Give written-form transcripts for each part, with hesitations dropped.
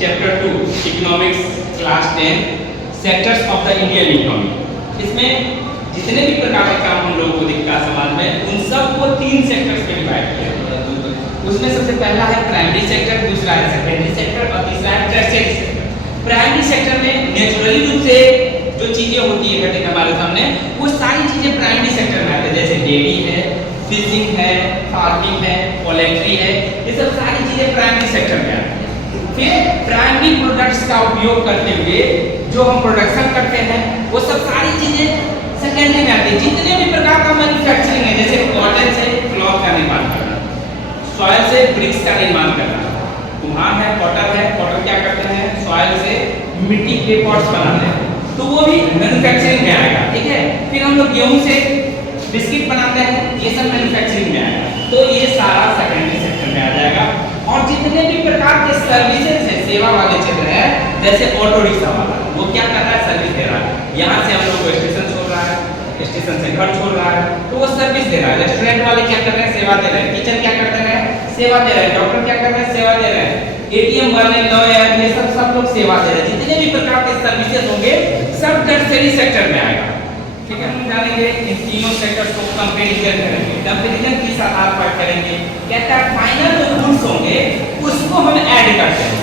Chapter 2 economics class 10 sectors of the Indian economy. इसमें जितने भी प्रकार के काम हम लोगों को दिखता है समाज में, उन सबको 3 सेक्टर्स में डिवाइड किया है। उसमें सबसे पहला है प्राइमरी सेक्टर, दूसरा है सेकेंडरी सेक्टर और तीसरा है टर्शियरी सेक्टर। प्राइमरी सेक्टर में नेचुरली रूप से जो चीजें होती है घटित हमारे सामने, वो सारी चीजें प्राइमरी सेक्टर में आती है, जैसे डेयरी है, फिशिंग है, फार्मिंग है, पोल्ट्री है, ये सब सारी चीजें प्राइमरी सेक्टर में आती है। फिर प्राइमरी प्रोडक्ट्स का उपयोग करते हुए जो हम प्रोडक्शन करते हैं, वो सब सारी चीजें सेकेंडरी में आती है। जितने भी प्रकार का मैन्युफैक्चरिंग है, जैसे कॉटन से क्लॉथ का निर्माण करना, सॉइल से ब्रिक्स का निर्माण करना, कुम्हार है, कॉटर क्या करते हैं, सॉइल से मिट्टी के पॉट्स बनाते हैं, तो वो भी मैन्युफैक्चरिंग में आएगा। ठीक है, फिर हम लोग गेहूं से बिस्किट बनाते हैं, ये सब मैन्युफैक्चरिंग में आएगा, तो ये सारा सेकेंडरी सेक्टर में आ जाएगा। और जितने भी प्रकार के सर्विसेज है, सेवा वाले क्षेत्र है, जैसे ऑटो रिक्शा वाला, वो क्या कर रहा है, सर्विस दे रहा है, यहाँ से हम लोग को स्टेशन छोड़ रहा है, स्टेशन से घर छोड़ रहा है, तो वो सर्विस दे रहा है। रेस्टोरेंट वाले क्या कर रहे हैं, सेवा दे रहे हैं। किचन क्या करते हैं, सेवा दे रहे हैं। डॉक्टर क्या कर रहे हैं, सेवा दे रहे हैं। एटीएम वाले, लॉयर, ये सब लोग सेवा दे रहे हैं। जितने भी प्रकार के सर्विसेज होंगे, सब टर्शियरी सेक्टर में आएगा। ठीक है, हम जानेंगे इन तीनों सेक्टर्स को कंपैरिजन करेंगे। कंपैरिजन किस आधार पर करेंगे, कहता है फाइनल जो गुड्स होंगे उसको हम ऐड करते हैं,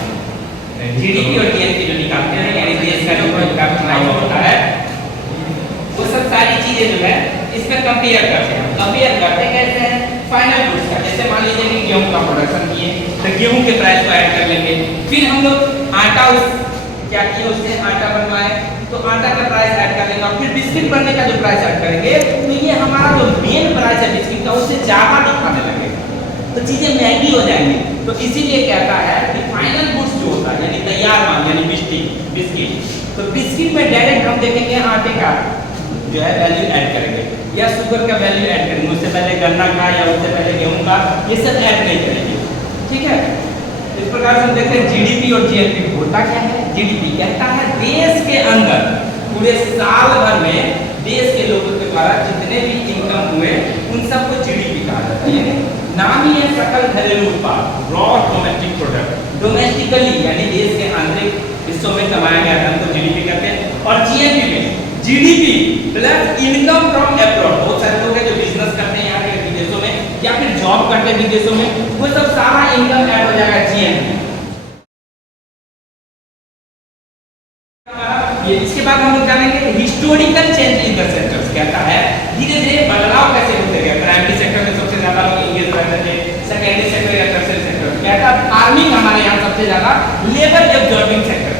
जीडीपी और जीएनपी जो निकालते हैं, यानी देश का जो प्राइस होता है, वो सब सारी चीजें जो है इसमें कंपेयर करते हैं। कंपेयर करते कैसे हैं, फाइनल गुड्स का, जैसे मान लीजिए कि गेहूं का प्रोडक्शन किए, तो गेहूं के प्राइस को ऐड कर लेंगे। फिर हम लोग आटा क्या किए, उससे आटा बनवाए, तो आटा का प्राइस ऐड कर लेंगे। और फिर बिस्किट बनने का जो प्राइस ऐड करेंगे, तो ये हमारा जो मेन प्राइस है बिस्किट का, उससे ज्यादा दिखाने लगेगा, तो चीजें महंगी हो जाएंगी। तो इसीलिए कहता है कि फाइनल गुड्स जो होता है, यानी तैयार माल, यानी बिस्किट, तो बिस्किट में डायरेक्ट हम देखेंगे आटे का जो है वैल्यू ऐड करेंगे, या शुगर का वैल्यू ऐड करेंगे, उससे पहले गन्ना का या उससे पहले गेहूं का, ये सब ऐड नहीं करेंगे। ठीक है, इस प्रकार से हम देखते हैं जीडीपी और जीएनपी होता क्या है। जीडीपी कहता है देश के अंदर पूरे साल भर में देश के लोगों के द्वारा जितने भी इनकम हुए, उन सबको जीडीपी कहा जाता है। नाम ही है सकल घरेलू उत्पाद, रॉ डोमेस्टिक प्रोडक्ट, डोमेस्टिकली यानी देश के आंतरिक हिस्सों में कमाया गया धन को जीडीपी कहते हैं। और जीएनपी में GDP plus income from abroad, बहुत सारे लोग हैं जो बिजनेस करते हैं यहाँ के विदेशों में या फिर जॉब करते हैं विदेशों में, वो सब सारा इनकम ऐड हो जाएगा जीएनपी। इसके बाद हम लोग जानेंगे historical change in the sectors. कहता है धीरे धीरे बदलाव कैसे होते गए। प्राइमरी सेक्टर में सबसे ज्यादा लोग इंगेज रहते थे, सेकेंडरी सेक्टर या टर्शियरी सेक्टर। कहता है फार्मिंग हमारे यहाँ सबसे ज्यादा labour absorbing sector,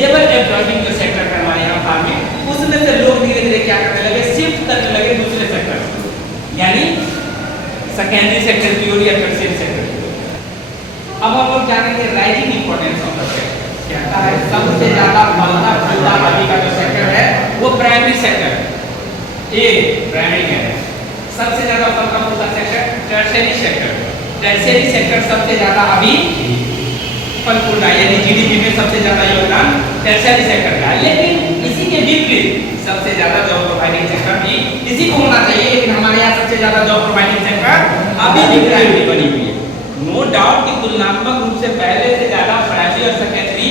labour absorbing जो सेक्टर है हमारे यहाँ फार्मिंग, उसमें से लोग धीरे धीरे क्या करने लगे, शिफ्ट करने लगे दूसरे सेक्टर, यानी सेकेंडरी सेक्टर की ओर या टर्शियरी सेक्टर की ओर। अब हम लोग जानेंगे rising importance of the sector. कहता है सबसे ज्यादा फलता फूलता आदि का जो सेक्टर है वो प्राइमरी सेक्टर है। प्राइमरी है सबसे ज्यादा फलता फूलता sector. Tertiary sector, tertiary sector सबसे ज्यादा अभी फल फूल रहा है, यानी जीडीपी में सबसे ज्यादा योगदान टर्शियरी सेक्टर का है। लेकिन इसी के विपरीत सबसे ज्यादा जॉब प्रोवाइडिंग सेक्टर भी इसी को होना चाहिए, लेकिन हमारे यहाँ सबसे ज्यादा जॉब प्रोवाइडिंग सेक्टर अभी भी प्राइमरी बनी हुई है। नो डाउट कि तुलनात्मक रूप से पहले से ज्यादा प्राइमरी और सेकेंडरी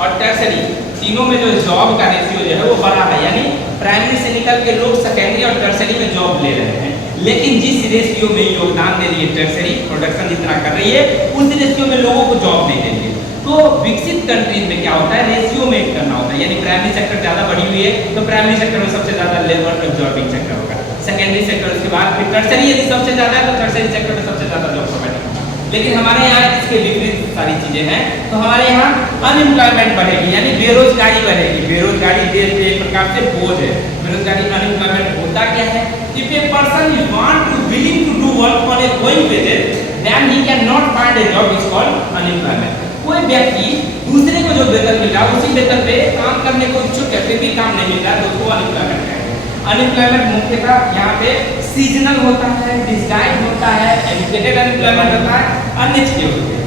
और टर्शियरी तीनों में जो जॉब का रेशियो जो है वो बड़ा है, यानी प्राइमरी से निकल के लोग सेकेंडरी और टर्शियरी में जॉब ले रहे हैं। लेकिन जिस रेशियो में योगदान दे रही है टर्शियरी, प्रोडक्शन जितना कर रही है, उस रेशियो में लोगों को जॉब नहीं दे रही है। तो विकसित कंट्रीज में क्या होता है, रेशियो में करना होता है, यानी प्राइमरी सेक्टर ज्यादा बढ़ी हुई है तो प्राइमरी सेक्टर में सबसे ज्यादा लेबर एब्जॉर्बिंग सेक्टर होगा, सेकेंडरी सेक्टर उसके बाद फिर टर्शियरी यदि सबसे ज्यादा है तो टर्शियरी सेक्टर में सबसे ज्यादा जॉब प्रोवाइड होगा। लेकिन हमारे यहाँ इसके विपरीत सारी चीजें हैं, तो हमारे यहाँ अनएम्प्लॉयमेंट बढ़ेगी, यानी बेरोजगारी बढ़ेगी। बेरोजगारी देश में एक प्रकार से बोझ है। बेरोजगारी अनएम्प्लॉयमेंट होता क्या है, if a person is want to willing to do work on a going basis then he can not find a job, is called unemployment. कोई व्यक्ति दूसरे को जो वेतन मिल रहा है उसी वेतन पे काम करने को इच्छुक है, फिर भी काम नहीं मिल रहा है, तो उसको अनएम्प्लॉयमेंट कहेंगे। अनएम्प्लॉयमेंट मुख्यतः यहाँ पे सीजनल होता है, डिस्गाइज होता है, एजुकेटेड अनएम्प्लॉयमेंट होता है, अन्य चीजें होती है।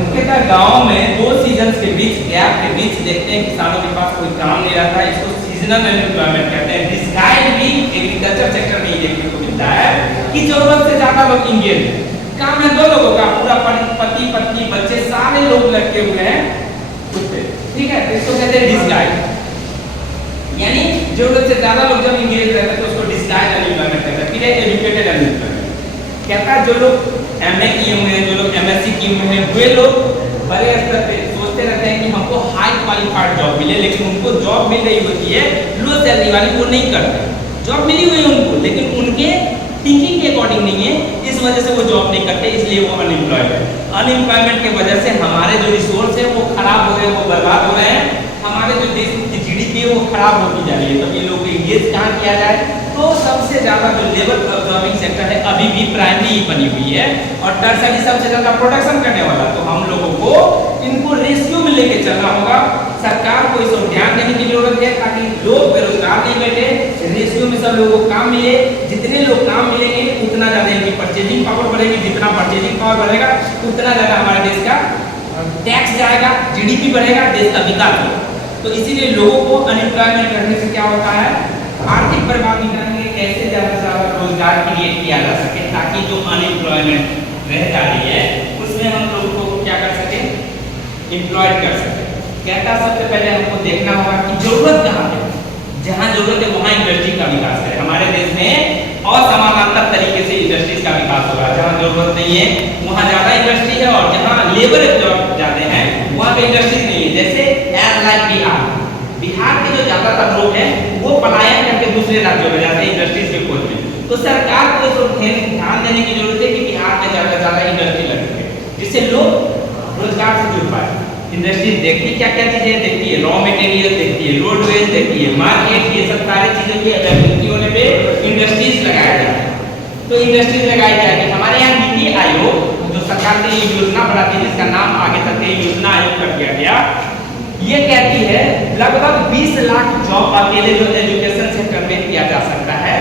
मुख्यतः गांव में 2 सीजन्स के बीच गैप के बीच देखते हैं किसानों के पास कोई काम नहीं रहता है, इसको सीजनल अनएम्प्लॉयमेंट कहते हैं। डिस्गाइज भी एग्रीकल्चर सेक्टर में ही देखने को मिलता है कि जरूरत से ज्यादा लोग इंगेज हैं, काम है दो लोगों का, पूरा पति पत्नी बच्चे सारे लोग लटके हुए हैं उस पे, ठीक है। तो इसको कहते हैं डिसगाइड, यानी जरूरत से ज्यादा लोग जब इंगेज रहते हैं तो उसको डिसगाइड अनएम्प्लॉयमेंट कहते हैं। फिर है एजुकेटेड अनएम्प्लॉयमेंट, कहता है जो लोग एमए किए हुए हैं, जो लोग एमएससी किए हुए हैं, वे लोग बड़े स्तर पे सोचते रहते हैं कि हमको हाई क्वालिफाइड जॉब मिले, लेकिन उनको जॉब मिल रही होती है लो सैलरी वाली, वो नहीं करते। जॉब मिली हुई है उनको, लेकिन उनके थिंकिंग के अकॉर्डिंग नहीं है, इस वजह से वो जॉब नहीं करते, इसलिए वो अनएम्प्लॉयड है। अनएम्प्लॉयमेंट की वजह से हमारे जो रिसोर्स है वो खराब हो रहे हैं, वो बर्बाद हो रहे हैं, हमारे जो देश की जीडीपी है वो खराब होती जा रही है। तो ये लोग एंगेज कहाँ किया जाए, तो सबसे ज्यादा जो लेबर अब्जॉर्बिंग सेक्टर है अभी भी प्राइमरी ही बनी हुई है, और टर्सरी सबसे ज्यादा प्रोडक्शन करने वाला। तो हम लोगों को इनको रेशियो में लेके चलना होगा। सरकार को इस ओर ध्यान देने की जरूरत है ताकि लोग बेरोजगार नहीं बैठे, रेशियो में सब लोगों को काम मिले। जितने लोग काम मिलेंगे उतना ज्यादा इनकी परचेजिंग पावर बढ़ेगी, जितना परचेजिंग पावर बढ़ेगा उतना ज्यादा हमारे देश का टैक्स जाएगा, जीडीपी बढ़ेगा, देश का विकास होगा। तो इसीलिए लोगों को अनएम्प्लॉयमेंट करने से क्या होता है, आर्थिक बर्बादी करेंगे, कैसे ज्यादा से ज्यादा रोजगार क्रिएट किया जा सके ताकि जो अनएम्प्लॉयमेंट रह जा रही है उसमें हम लोगों को क्या कर सके, एम्प्लॉयड कर सके। कहता सबसे पहले हमको देखना होगा कि जरूरत कहाँ है, जहाँ जरूरत है वहाँ इंडस्ट्री का विकास है। हमारे देश में असमानांतर तरीके से इंडस्ट्रीज का विकास हो रहा है, जहाँ जरूरत नहीं है वहाँ ज्यादा इंडस्ट्री है, और जहाँ लेबर जाते हैं वहाँ पे इंडस्ट्रीज नहीं है। जैसे एज लाइक बिहार के जो ज्यादातर लोग हैं वो पलायन करके दूसरे राज्यों में जाते हैं इंडस्ट्रीज के खोज में। तो सरकार को इस ध्यान देने की जरूरत है कि बिहार में ज्यादा से ज्यादा इंडस्ट्री लग सके, जिससे लोग रोजगार से जुड़ पाए। इंडस्ट्रीज देखती क्या क्या चीजें देखती है, रॉ मटेरियल देखती है, रोडवेज देखती है, मार्केट, ये सब सारी चीजों की अवेलेबिलिटी होने पे इंडस्ट्रीज लगाया जाए। तो इंडस्ट्रीज लगाई जाएगी। हमारे यहाँ नीति आयोग जो सरकार ने ये योजना बनाती है, जिसका नाम आगे तक योजना आयोग कर दिया गया, ये कहती है लगभग 20 लाख जॉब अकेले जो एजुकेशन सेक्टर में किया जा सकता है,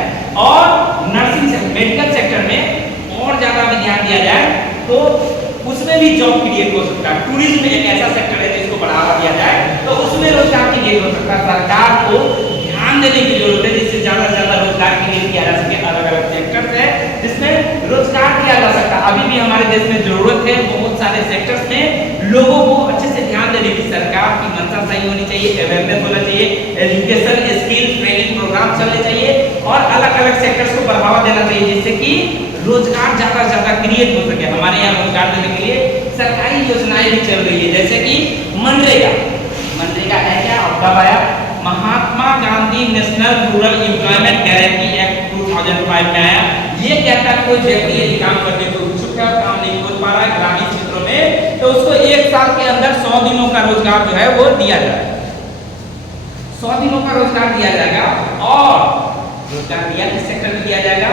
और नर्सिंग सेक्टर, मेडिकल सेक्टर में और ज्यादा भी ध्यान दिया जाए तो उसमें भी जॉब क्रिएट हो सकता है। टूरिज्म एक ऐसा सेक्टर है जिसको बढ़ावा दिया जाए तो उसमें रोजगार क्रिएट हो सकता है। सरकार को ध्यान देने की जरूरत है जिससे ज्यादा से ज्यादा रोजगार क्रिएट किया जा सके। अलग अलग सेक्टर है जिसमें रोजगार किया जा सकता है। अभी भी हमारे देश में जरूरत है बहुत सारे सेक्टर्स में लोगों को अच्छे से ध्यान देने की। सरकार की मंशा सही होनी चाहिए, अवेयरनेस होना चाहिए, एजुकेशन स्किल ट्रेनिंग प्रोग्राम चलने चाहिए, और अलग अलग सेक्टर्स को बढ़ावा देना चाहिए जिससे कि रोजगार ज्यादा से ज्यादा क्रिएट हो सके। हमारे यहाँ रोजगार देने के लिए सरकारी योजनाएं भी चल रही है, जैसे कि मनरेगा। मनरेगा है क्या, अब कब आया, Mahatma Gandhi National Rural Employment Guarantee Act 2005 में आया। ये कहता है कोई व्यक्ति यदि काम करने को इच्छुक है, काम नहीं हो पा रहा है ग्रामीण क्षेत्रों में, तो उसको 1 साल के अंदर 100 दिनों का रोजगार जो है वो दिया जाए। 100 दिनों का रोजगार दिया जाएगा, और रोजगार दिया किस सेक्टर में दिया जाएगा,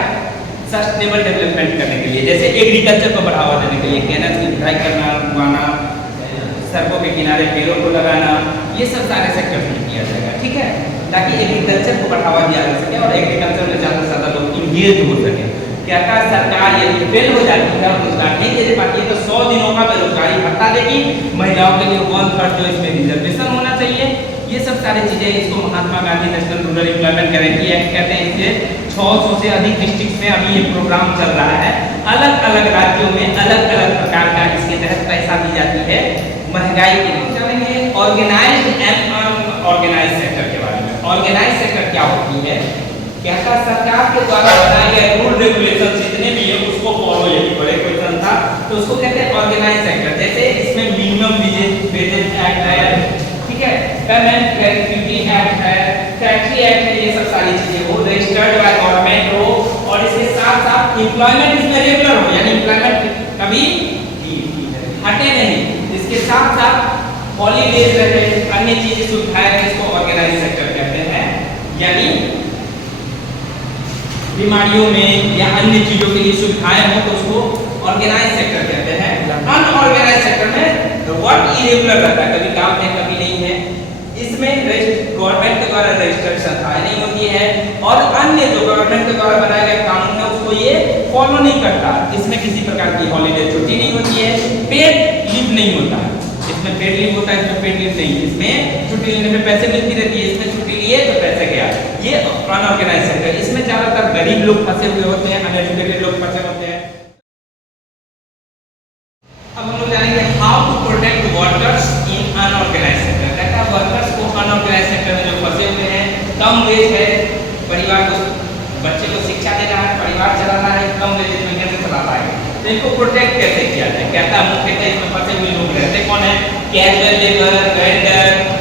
सस्टेनेबल डेवलपमेंट करने के लिए, जैसे एग्रीकल्चर को बढ़ावा देने के लिए, कैनल की खुदाई करना, उगाना, सड़कों के किनारे पेड़ों को लगाना, ये सब सारे सेक्टर में किया जाएगा, ठीक है, ताकि एग्रीकल्चर को बढ़ावा दिया जा सके और एग्रीकल्चर में ज्यादा से ज्यादा लोग इंगेज हो सके। कहता है सरकार यदि फेल हो जाती है और रोजगार नहीं दे पाती है तो 100 दिनों का बेरोजगारी भत्ता देगी। महिलाओं के लिए 1/3 जो इसमें रिजर्वेशन होना चाहिए। ये सब सारी चीजें, इसको Mahatma Gandhi National Rural Employment Guarantee Act कहते हैं। इससे 600 से अधिक डिस्ट्रिक्ट में अभी ये प्रोग्राम चल रहा है। अलग अलग राज्यों में अलग अलग प्रकार का इसके तहत पैसा दी जाती है। महंगाई के लिए चलेंगे ऑर्गेनाइज्ड एंड अनऑर्गेनाइज्ड सेक्टर के बारे में। ऑर्गेनाइज्ड सेक्टर क्या होती है, कहता सरकार के द्वारा बनाए गए रूल रेगुलेशन जितने भी है उसको फॉलो यदि करे कोई संस्था तो उसको कहते हैं ऑर्गेनाइज्ड सेक्टर। जैसे इसमें मिनिमम वेजेस एक्ट है, ठीक है, पेमेंट ग्रेच्युटी एक्ट है, फैक्ट्री एक्ट है, ये सब सारी चीजें हो, रजिस्टर्ड बाय गवर्नमेंट हो, और इसके साथ साथ एम्प्लॉयमेंट इसमें रेगुलर हो, यानी एम्प्लॉयमेंट कभी हटे नहीं। इसके साथ साथ हॉलीडेज रहे, अन्य चीजें सुविधाएं, इसको ऑर्गेनाइज्ड सेक्टर कहते हैं। यानी बीमारियों में या अन्य चीजों के लिए सुविधाएं हो तो उसको ऑर्गेनाइज्ड सेक्टर कहते हैं। अनऑर्गेनाइज्ड सेक्टर में वर्क इरेगुलर रहता है, कभी काम है कभी नहीं है। इसमें गवर्नमेंट के द्वारा रजिस्टर्ड संस्थाएं नहीं होती है, और अन्य जो गवर्नमेंट के द्वारा बनाए गए कानून है उसको ये फॉलो नहीं करता। इसमें किसी प्रकार की हॉलीडे छुट्टी नहीं होती है, पेड लीव नहीं होता है। इसमें पेड लीव होता है, इसमें पेड लीव नहीं। इसमें छुट्टी लेने में पैसे मिलती रहती है, इसमें छुट्टी लिए तो पैसे गया। ये अनऑर्गेनाइज्ड सेक्टर। इसमें ज्यादातर गरीब लोग फंसे हुए होते हैं, अनएजुकेटेड लोग फंसे होते हैं। कम वेजेस में कैसे चला पाएगा। तो इनको प्रोटेक्ट कैसे किया जाए, कहता मुख्यतः इसमें फंसे हुए लोग रहते कौन है, कैजुअल लेबर, वेंडर,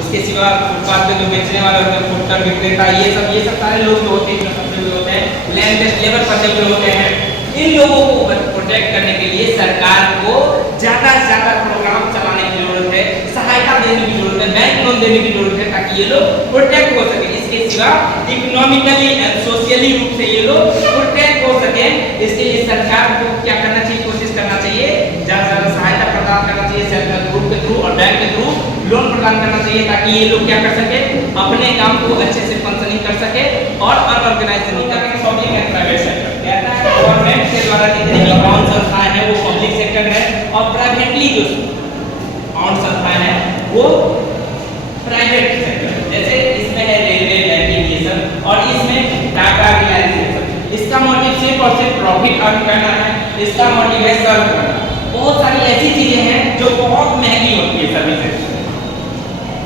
उसके सिवा फुटपाथ पे जो बेचने वाले होते हैं, फुटकर विक्रेता, ये सब सारे लोग जो होते हैं इसमें फंसे हुए होते हैं, लैंड बेस्ड लेबर फंसे हुए होते हैं। इन लोगों को प्रोटेक्ट करने के लिए सरकार को ज्यादा से ज्यादा प्रोग्राम चलाने की जरूरत है, सहायता देने की जरूरत है, बैंक लोन देने की जरूरत है, ताकि ये लोग प्रोटेक्ट हो सके। इसके सिवा इकोनॉमिकली एंड सोशली रूप से ये लोग प्रोटेक्ट हो सके, इसके लिए सरकार को क्या करना चाहिए, कोशिश करना चाहिए, ज्यादा से ज्यादा सहायता प्रदान करना चाहिए, सेल्फ हेल्प ग्रुप के थ्रू और बैंक के थ्रू लोन प्रदान करना चाहिए, ताकि ये लोग क्या कर सके, अपने काम को अच्छे से फंक्शनिंग कर सके और अनऑर्गेनाइज नहीं कर सके। पब्लिक एंड प्राइवेट सेक्टर कहता है गवर्नमेंट के द्वारा जितनी भी ऑन संस्थाएं हैं वो पब्लिक सेक्टर है, और प्राइवेटली जो ऑन संस्थाएं हैं वो प्राइवेट सेक्टर। जैसे इसमें है रेलवे, बैंकिंग, ये सब, और इसमें टाटा, रिलायंस, ये सब। इसका मोटिव सिर्फ और सिर्फ प्रॉफिट अर्न करना है, इसका मोटिव है सर्व करना। बहुत सारी ऐसी चीजें हैं जो बहुत महंगी होती है सर्विसेज,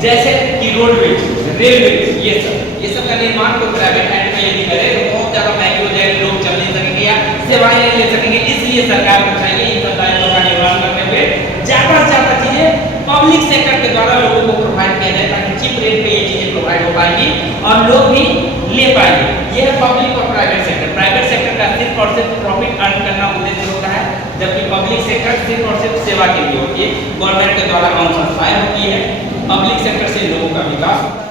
जैसे कि रोडवेज, रेलवे, ये सब का निर्माण को प्राइवेट हैंड में यदि करे तो बहुत ज्यादा महंगी हो जाएगी, लोग चल नहीं सकेंगे या सेवाएं नहीं ले सकेंगे। इसलिए सरकार को चाहिए इन सब दायित्वों का निर्वहन करते हुए ज्यादा से ज्यादा चीजें पब्लिक सेक्टर के द्वारा लोगों को प्रोवाइड किया जाए, ताकि चीप रेट पे ये चीजें प्रोवाइड हो पाएंगी और लोग भी ले पाएंगे। ये है पब्लिक और प्राइवेट सेक्टर। प्राइवेट सेक्टर का सिर्फ और सिर्फ प्रॉफिट अर्न करना उद्देश्य होता है, जबकि पब्लिक सेक्टर सिर्फ और सिर्फ सेवा के लिए होती है, गवर्नमेंट के द्वारा कौन संस्थाएं होती है। पब्लिक सेक्टर से लोगों का विकास